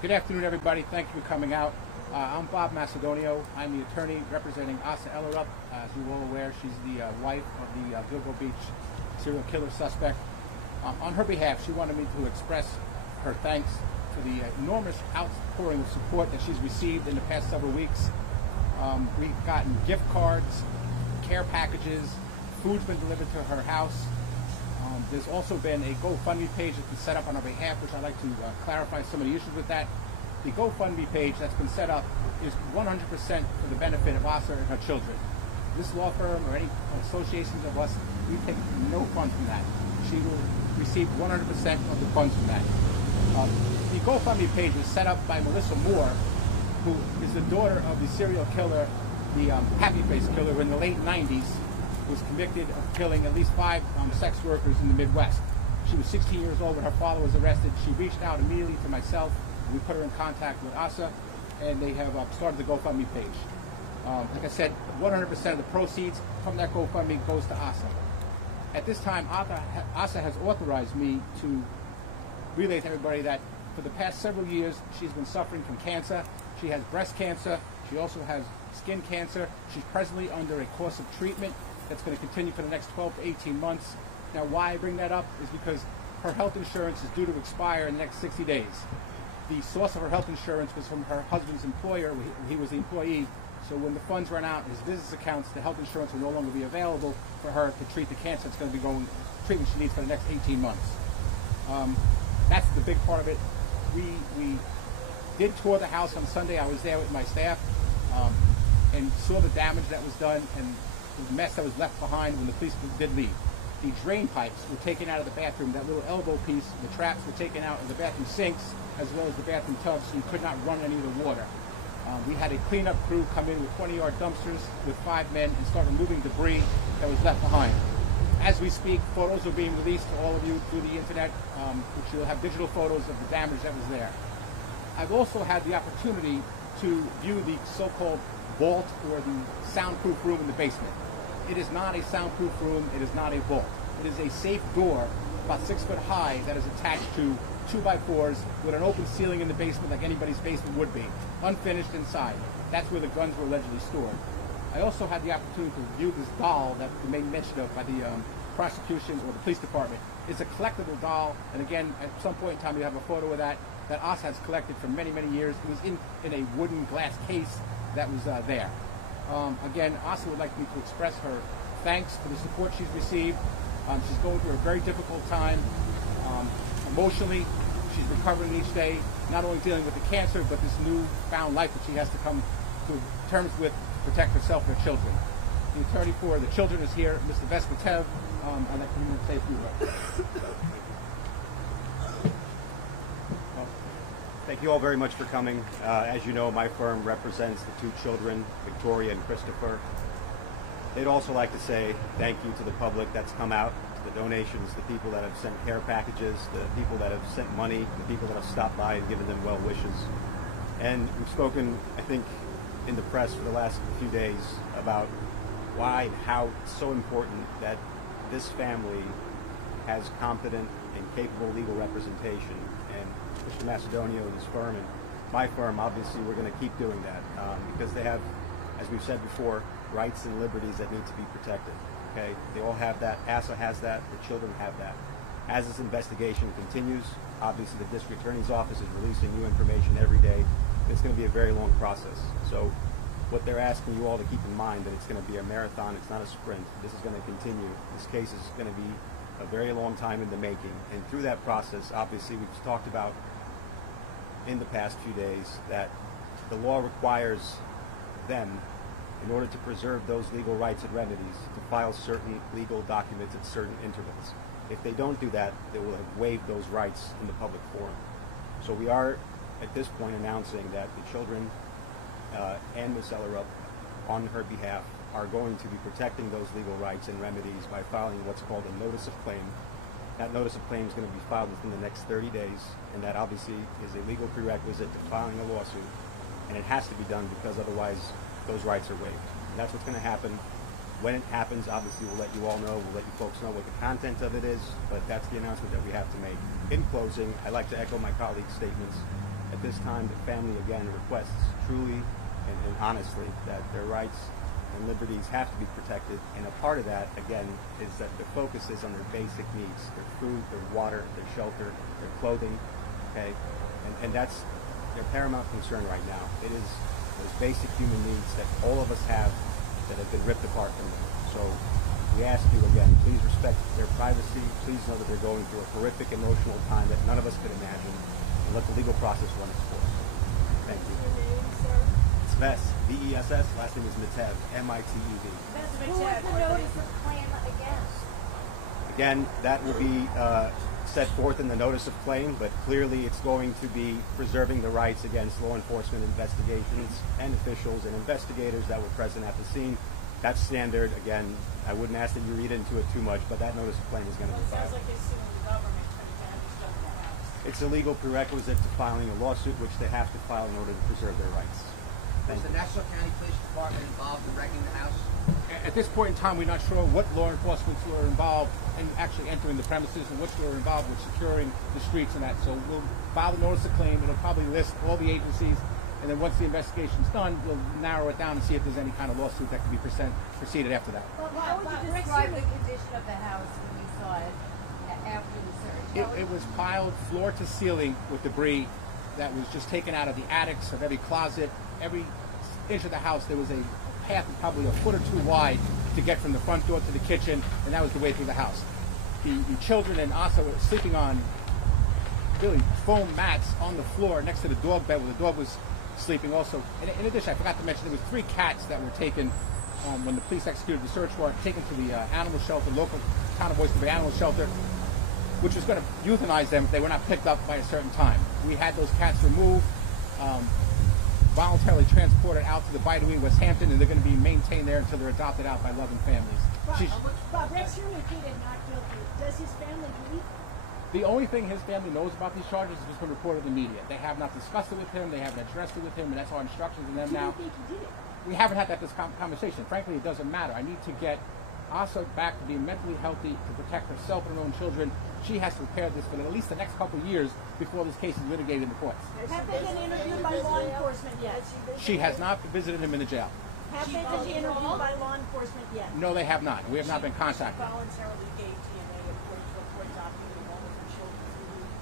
Good afternoon, everybody. Thank you for coming out. I'm Bob Macedonio. I'm the attorney representing Asa Ellerup. As you're all aware, she's the wife of the Gilgo Beach serial killer suspect. On her behalf, she wanted me to express her thanks for the enormous outpouring of support that she's received in the past several weeks. We've gotten gift cards, care packages, food's been delivered to her house. There's also been a GoFundMe page that's been set up on our behalf, which I'd like to clarify some of the issues with that. The GoFundMe page that's been set up is 100% for the benefit of Asa and her children. This law firm or any associations of us, we take no funds from that. She will receive 100% of the funds from that. The GoFundMe page is set up by Melissa Moore, who is the daughter of the serial killer, the Happy Face killer, who in the late 90s was convicted of killing at least 5 sex workers in the Midwest. She was 16 years old when her father was arrested. She reached out immediately to myself. We put her in contact with Asa, and they have started the GoFundMe page. Like I said, 100% of the proceeds from that GoFundMe goes to Asa. At this time, Asa has authorized me to relay to everybody that for the past several years, she's been suffering from cancer. She has breast cancer. She also has skin cancer. She's presently under a course of treatment that's going to continue for the next 12 to 18 months. Now, why I bring that up is because her health insurance is due to expire in the next 60 days. The source of her health insurance was from her husband's employer. He was the employee. So when the funds run out in his business accounts, the health insurance will no longer be available for her to treat the cancer that's going to be going, treatment she needs for the next 18 months. That's the big part of it. We did tour the house on Sunday. I was there with my staff and saw the damage that was done and the mess that was left behind when the police did leave. The drain pipes were taken out of the bathroom. That little elbow piece, the traps were taken out of the bathroom sinks as well as the bathroom tubs, so you could not run any of the water. We had a cleanup crew come in with 20-yard dumpsters with 5 men and start removing debris that was left behind. As we speak, photos are being released to all of you through the internet, which you'll have digital photos of the damage that was there. I've also had the opportunity to view the so-called vault or the soundproof room in the basement. It is not a soundproof room. It is not a vault. It is a safe door about 6 foot high that is attached to 2x4s with an open ceiling in the basement like anybody's basement would be, unfinished inside. That's where the guns were allegedly stored. I also had the opportunity to view this doll that we made mention of by the prosecution or the police department. It's a collectible doll, and again, at some point in time, you have a photo of that Asa has collected for many, many years. It was in a wooden glass case that was there. Again, Asa would like me to express her thanks for the support she's received. She's going through a very difficult time. Emotionally, she's recovering each day, not only dealing with the cancer, but this newfound life that she has to come to terms with to protect herself and her children. The attorney for the children is here, Mr. Vespatev. I'd like to say a few words. Thank you all very much for coming. As you know, my firm represents the 2 children, Victoria and Christopher. They'd also like to say thank you to the public that's come out, to the donations, the people that have sent care packages, the people that have sent money, the people that have stopped by and given them well wishes. And we've spoken, I think, in the press for the last few days about why and how it's so important that this family has competent and capable legal representation. And Mr. Macedonio and his firm and my firm, obviously, we're going to keep doing that because they have, as we've said before, rights and liberties that need to be protected. Okay, they all have that. Asa has that. The children have that. As this investigation continues, obviously the district attorney's office is releasing new information every day. It's going to be a very long process. So what they're asking you all to keep in mind that it's going to be a marathon. It's not a sprint. This is going to continue. This case is going to be a very long time in the making. And through that process, obviously, we've talked about in the past few days that the law requires them, in order to preserve those legal rights and remedies, to file certain legal documents at certain intervals. If they don't do that, they will have waived those rights in the public forum. So we are, at this point, announcing that the children and Ms. Ellerup, on her behalf, are going to be protecting those legal rights and remedies by filing what's called a notice of claim. That notice of claim is going to be filed within the next 30 days, and that obviously is a legal prerequisite to filing a lawsuit, and it has to be done because otherwise those rights are waived. And that's what's going to happen. When it happens, obviously we'll let you all know, we'll let you folks know what the content of it is, but that's the announcement that we have to make. In closing, I'd like to echo my colleagues' statements. At this time, the family again requests truly and honestly that their rights and liberties have to be protected, and a part of that, again, is that the focus is on their basic needs, their food, their water, their shelter, their clothing, okay? And that's their paramount concern right now. It is those basic human needs that all of us have that have been ripped apart from them. So we ask you again, please respect their privacy. Please know that they're going through a horrific emotional time that none of us could imagine, and let the legal process run its course. Thank you. It's Vess, V-E-S-S. Last name is Mitev, M-I-T-E-V. Who was the notice of claim against? Again, that will be set forth in the notice of claim, but clearly it's going to be preserving the rights against law enforcement investigations and officials and investigators that were present at the scene. That's standard. Again, I wouldn't ask that you read into it too much, but that notice of claim is going to be filed. It sounds like they're suing the government trying to have stuff in the house. It's a legal prerequisite to filing a lawsuit, which they have to file in order to preserve their rights. Was the Nassau County Police Department involved in wrecking the house? At this point in time, we're not sure what law enforcement were involved in actually entering the premises and which were involved with securing the streets and that. So we'll file the notice of claim. It'll probably list all the agencies, and then once the investigation's done, we'll narrow it down and see if there's any kind of lawsuit that can be proceeded after that. Well, how would you describe the condition of the house when you saw it after the search? It was piled floor to ceiling with debris that was just taken out of the attics, of every closet, every inch of the house. There was a path probably a foot or two wide to get from the front door to the kitchen, and that was the way through the house. The children and Asa were sleeping on really foam mats on the floor next to the dog bed where the dog was sleeping also. And in addition, I forgot to mention, there was 3 cats that were taken when the police executed the search warrant, taken to the animal shelter, local town of Oyster Bay animal shelter, which was going to euthanize them if they were not picked up by a certain time. We had those cats removed, voluntarily transported out to the Bidewee, West Hampton, and they're going to be maintained there until they're adopted out by loving families. Bob, Rex Heuermann pleaded not guilty. Does his family believe? The only thing his family knows about these charges is what's been reported in the media. They have not discussed it with him. They haven't addressed it with him, and that's our instructions to them now. Do you think he did it? We haven't had that conversation. Frankly, it doesn't matter. I need to get Asa back to being mentally healthy, to protect herself and her own children. She has to prepare this for at least the next couple of years before this case is litigated in the courts. Have they been interviewed by law enforcement yet? She has not visited him in the jail. Have they been interviewed by law enforcement yet? No, they have not. We have not been contacted. Voluntarily gave DNA according to a court document of one of her children.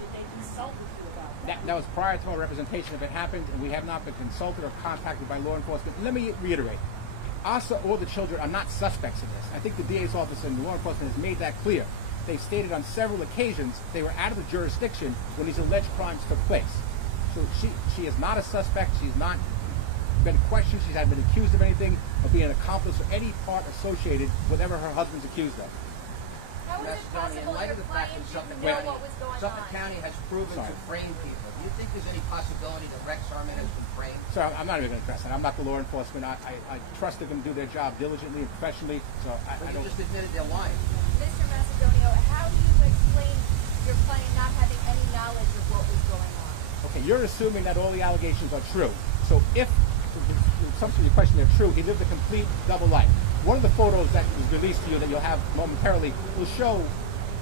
Did they consult with you about that? That was prior to our representation if it happened, and we have not been consulted or contacted by law enforcement. Let me reiterate. Asa or the children are not suspects in this. I think the DA's office and law enforcement has made that clear. They've stated on several occasions they were out of the jurisdiction when these alleged crimes took place. So she is not a suspect. She's not been questioned. She's not been accused of anything, of being an accomplice or any part associated with whatever her husband's accused of. How is it Macedonia, in possible light your of the fact client that didn't know what was going Suffolk on? County has proven to frame people, do you think there's any possibility that Rex Heuermann has been framed? So I'm not even going to address that. I'm not the law enforcement. I trust they're going to do their job diligently and professionally. So I But don't. you just admitted they're lying. Mr. Macedonio, how do you explain your client not having any knowledge of what was going on? Okay, you're assuming that all the allegations are true. So if the assumption of your question are true, he lived a complete double life. One of the photos that was released to you that you'll have momentarily will show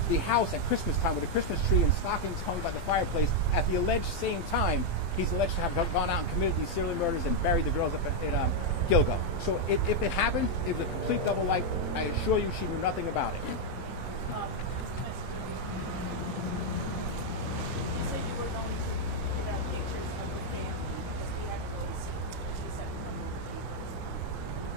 the house at Christmas time with a Christmas tree and stockings hung by the fireplace at the alleged same time he's alleged to have gone out and committed these serial murders and buried the girls up in Gilgo. So if it happened, it was a complete double life. I assure you she knew nothing about it. You said you were going to give out pictures of your family because we had to go to see pictures of a number of papers.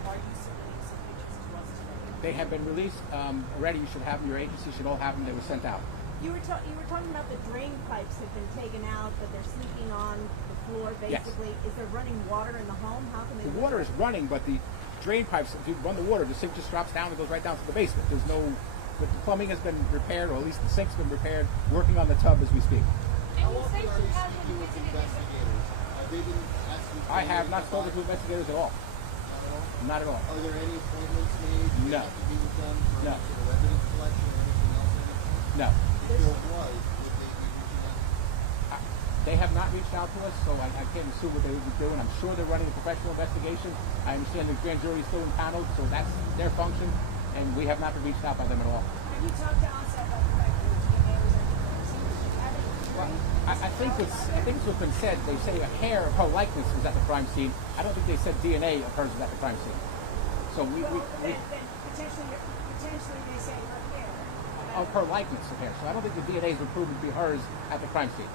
Are you submitting some pictures to us today? They have been released already. You should have them. Your agency should all have them. They were sent out. You were talking about the drain pipes have been taken out, but they're sleeping on the floor, basically. Yes. Is there running water in the home? How can they? The water is running, but the drain pipes, if you run the water, the sink just drops down and goes right down to the basement. There's no, the plumbing has been repaired, or at least the sink's been repaired, working on the tub as we speak. And you say she hasn't visited I have not spoken to investigators at all. Not at all. Are there any appointments made? No. That have to be done for No. sort of evidence collection or anything else at this point? No. If there was, would they be reaching out? They have not reached out to us, so I can't assume what they would be doing. I'm sure they're running a professional investigation. I understand the grand jury is still impaneled, so that's their function, and we have not been reached out by them at all. Have you talked to Asa about the fact that DNA was at the scene? Did you have any Well, I think what's been said, they say a hair of her likeness was at the crime scene. I don't think they said DNA of hers was at the crime scene. So we then potentially they say her hair. of her likeness of hair. So I don't think the DNA has been proven to be hers at the crime scene.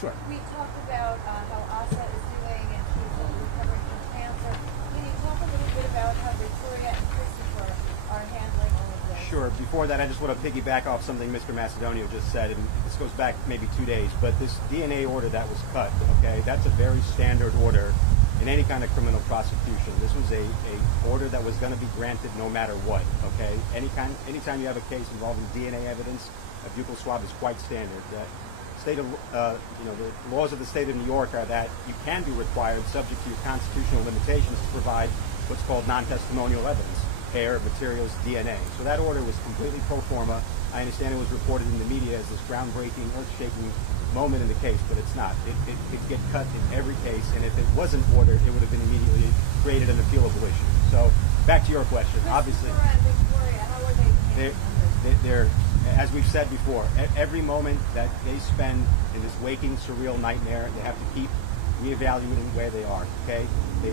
Sure. We talked about how Asa is doing and she's recovering from cancer. Can you talk a little bit about how Victoria and Christopher are handling all of this? Sure. Before that, I just want to piggyback off something Mr. Macedonio just said, and this goes back maybe 2 days, but this DNA order that was cut, okay, that's a very standard order in any kind of criminal prosecution. This was a order that was going to be granted no matter what, okay? Anytime you have a case involving DNA evidence, a buccal swab is quite standard. The laws of the state of New York are that you can be required, subject to your constitutional limitations, to provide what's called non-testimonial evidence, hair, materials, DNA. So that order was completely pro forma. I understand it was reported in the media as this groundbreaking, earth-shaking moment in the case, but it's not. It gets cut in every case, and if it wasn't ordered, it would have been immediately created an appealable issue. So back to your question. Obviously, Christopher and Victoria, how are they handling they're, as we've said before, every moment that they spend in this waking, surreal nightmare, they have to keep reevaluating where they are, okay? Their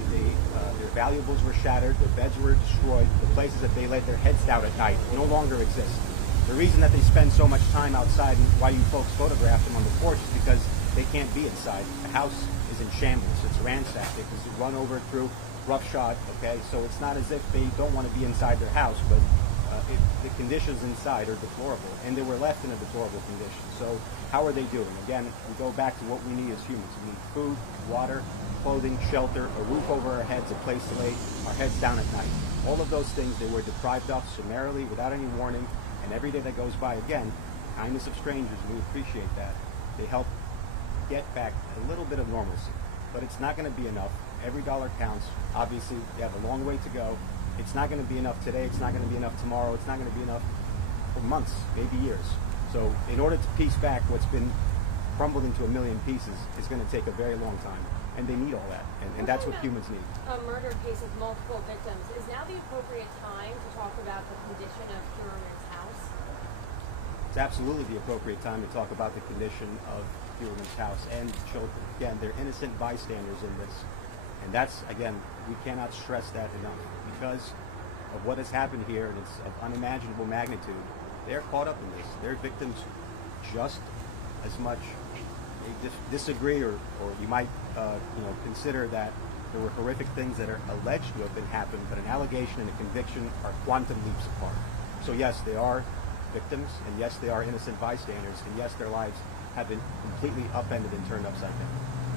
valuables were shattered, their beds were destroyed, the places that they let their heads down at night no longer exist. The reason that they spend so much time outside and why you folks photographed them on the porch is because they can't be inside. The house is in shambles, it's ransacked, it was run over through roughshod, okay? So it's not as if they don't want to be inside their house, but the conditions inside are deplorable, and they were left in a deplorable condition. So how are they doing? Again, we go back to what we need as humans. We need food, water, clothing, shelter, a roof over our heads, a place to lay our heads down at night. All of those things they were deprived of summarily, without any warning, and every day that goes by, again, kindness of strangers, we appreciate that. They help get back a little bit of normalcy, but it's not going to be enough. Every dollar counts. Obviously, we have a long way to go. It's not going to be enough today. It's not going to be enough tomorrow. It's not going to be enough for months, maybe years. So in order to piece back what's been crumbled into a million pieces, it's going to take a very long time. And they need all that. And that's what humans need. A murder case with multiple victims. Is now the appropriate time to talk about the condition of Heuermann's house? It's absolutely the appropriate time to talk about the condition of Heuermann's house and children. Again, they're innocent bystanders in this. And that's, again, we cannot stress that enough. Because of what has happened here, and it's of unimaginable magnitude, they're caught up in this. They're victims just as much. They disagree, or you might consider that there were horrific things that are alleged to have been happened, but an allegation and a conviction are quantum leaps apart. So yes, they are victims, and yes, they are innocent bystanders, and yes, their lives have been completely upended and turned upside down.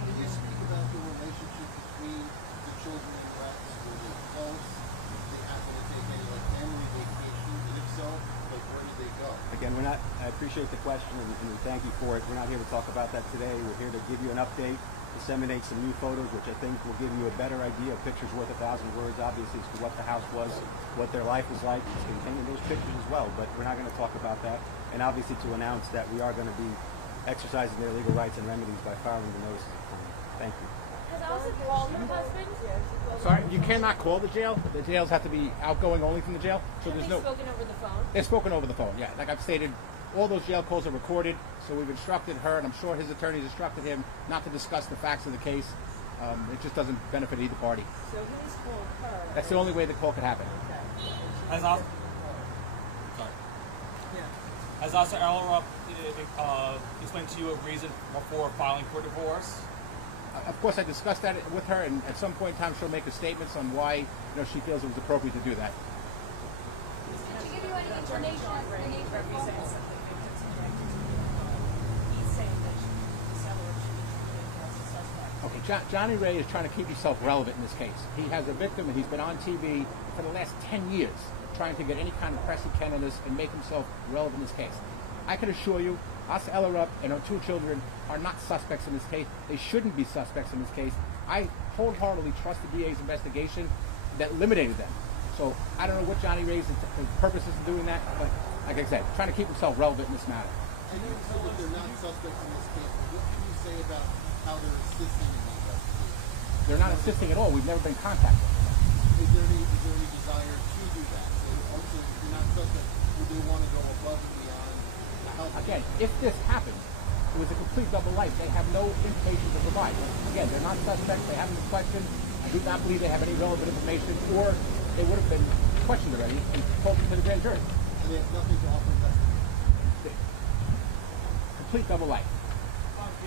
Can you speak about the relationship between the children and Rex? Were they close? Did they happen to take any family vacations? And if so, where did they go? Again, I appreciate the question, and we thank you for it. We're not here to talk about that today. We're here to give you an update, disseminate some new photos, which I think will give you a better idea. A picture's worth 1,000 words, obviously, as to what the house was, what their life was like. It's contained in those pictures as well, but we're not going to talk about that. And obviously to announce that we are going to be exercising their legal rights and remedies by filing the notices of claim. Thank you. Has Asa called her husband? Sorry, you cannot call the jail. The jails have to be outgoing only from the jail. So Have there's they no. spoken over the phone? They're spoken over the phone. Yeah, like I've stated, all those jail calls are recorded. So we've instructed her, and I'm sure his attorneys instructed him not to discuss the facts of the case. It just doesn't benefit either party. So he's called her. That's the only way the call could happen. Has Asa Ellerup explained to you a reason for filing for divorce? Of course, I discussed that with her, and at some point in time, she'll make a statements on why she feels it was appropriate to do that. Did she give you any information as to the nature of the phone call? He's saying that Asa Ellerup should be treated as a suspect. Okay, Johnny Ray is trying to keep himself relevant in this case. He has a victim, and he's been on TV for the last 10 years trying to get any kind of press he can in this and make himself relevant in this case. I can assure you, Asa Ellerup and her 2 children are not suspects in this case. They shouldn't be suspects in this case. I wholeheartedly trust the DA's investigation that eliminated them. So I don't know what Johnny Ray's purpose is in doing that, but like I said, trying to keep himself relevant in this matter. And you said that they're not suspects in this case. What can you say about how they're assisting in the investigation? They're not assisting at all. We've never been contacted. Is there any desire to do that? So also, if you're not suspects, do they want to go above and beyond to help? Again, if this happened, it was a complete double life. They have no information to provide. Again, they're not suspects. They haven't been questioned. I do not believe they have any relevant information, or they would have been questioned already and told to the grand jury. And they have nothing to offer testimony. Complete double life.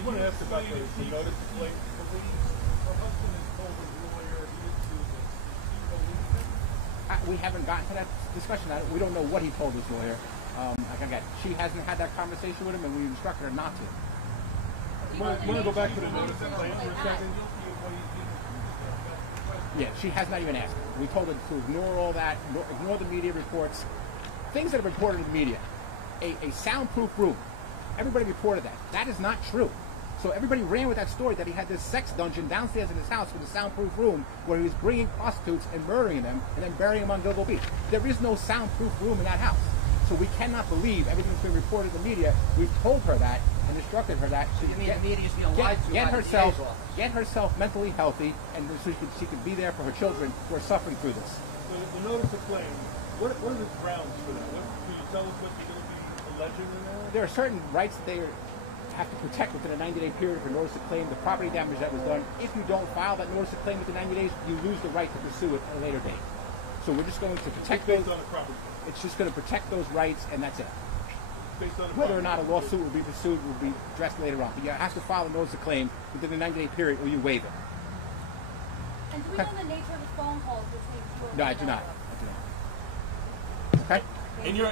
Can you ask about the notice plate? Her husband has told his lawyer he is suing this. Do you believe him? We haven't gotten to that discussion. We don't know what he told his lawyer. Like again, she hasn't had that conversation with him, and we instructed her not to. Want to go back to the notice of claim for a second? Yeah, she has not even asked. We told her to ignore all that, ignore the media reports, things that are reported in the media. A soundproof room. Everybody reported that. That is not true. So everybody ran with that story that he had this sex dungeon downstairs in his house with a soundproof room where he was bringing prostitutes and murdering them and then burying them on Gilgo Beach. There is no soundproof room in that house. So we cannot believe everything that's been reported in the media. We've told her that and instructed her that to You mean the media's being lied to by the DA's office? get herself mentally healthy, and so she could be there for her children who are suffering through this. The notice of claim, what are the grounds for that? Can you tell us what they're going to be alleging in there? There are certain rights that they have to protect within a 90-day period for notice of claim, the property damage that was done. If you don't file that notice of claim within 90 days, you lose the right to pursue it at a later date. So we're just going to protect those. Based on the property. It's just going to protect those rights, and that's it. Based on the Whether or property. not a lawsuit will be pursued will be addressed later on. But you have to file a notice of claim within the 90-day period, or you waive it. And do we know the nature of the phone calls between you and No, I do not. Okay. In your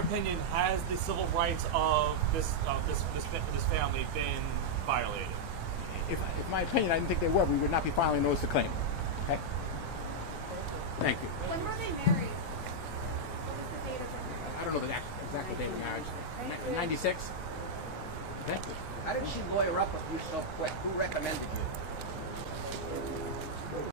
opinion, has the civil rights of this family been violated? If my opinion, I didn't think they were, we would not be filing a notice of claim. Okay. Thank you. When were they married? What was the date of their marriage? I don't know the exact date of marriage. 96. Okay. How did she lawyer up with you so quick? Who recommended you?